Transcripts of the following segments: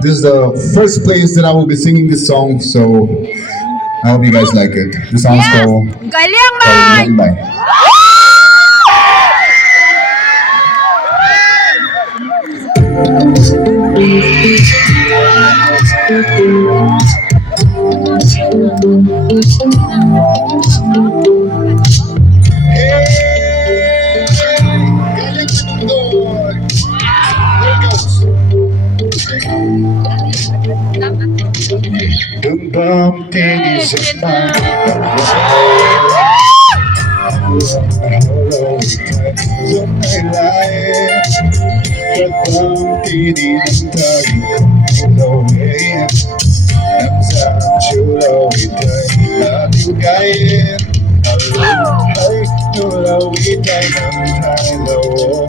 This is the first place that I will be singing this song, so I hope you guys like it. The song's called Gailiangmei! Gailiangmei. Bum bum titties is mine. Hello, my life. Bum titties hello, yeah. I'm such a low time. Love you guys. Hello, hello, we time. I'm hello.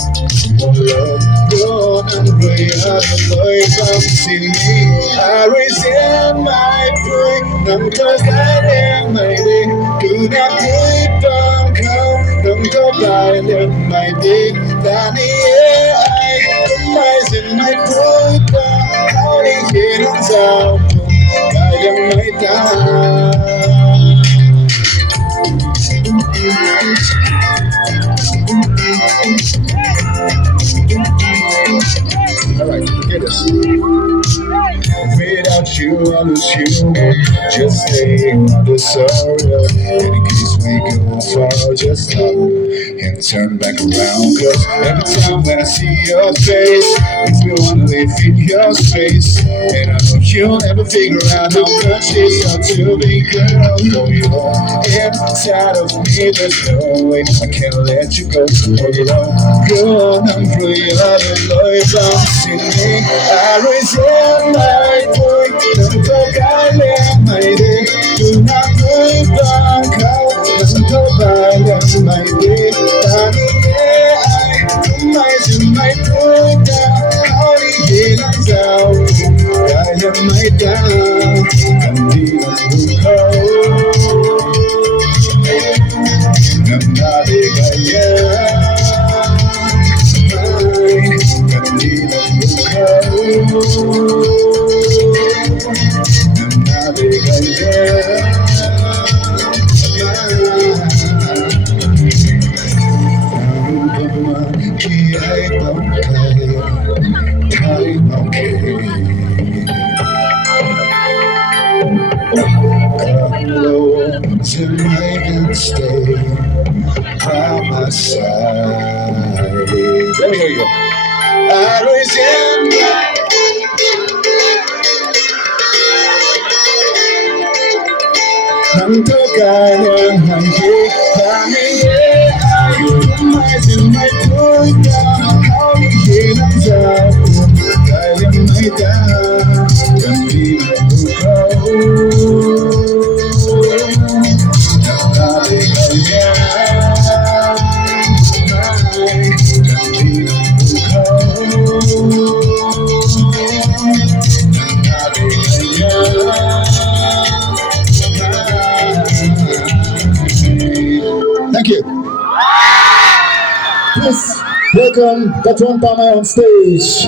Hello, go and pray. Hallelujah, come see me. I resent my boy. I'm talking my day. Do not put down come. Don't go by them my day. Danny, I compromise in my boy. How they get on top. I am my time. Alright, get this. Without you, I lose you. Just stay on the sorrow. And in case we go far, just stop and turn back around. Cause every time when I see your face, makes me wanna live in your space. And I know you'll never figure out how much it's up to be girl. For you're inside of me, there's no way I can't let you go. For you know, go on through your life, I'm singing. I resent my boy, don't talk, I let my day. Do not put back out, don't talk, I let my day. I compromise in my boy down, how do you get out? I let my down, and leave us to go. I'm not a guy, yeah. Till I can stay by my side. Let me hear you. I resent 한도 가는 한계 밤에 compromise in my point how you get on top 가는 마이다 감기는 무거워 나의 가야 감기는 무거워 Thank you. Please welcome Patron Pamei on stage.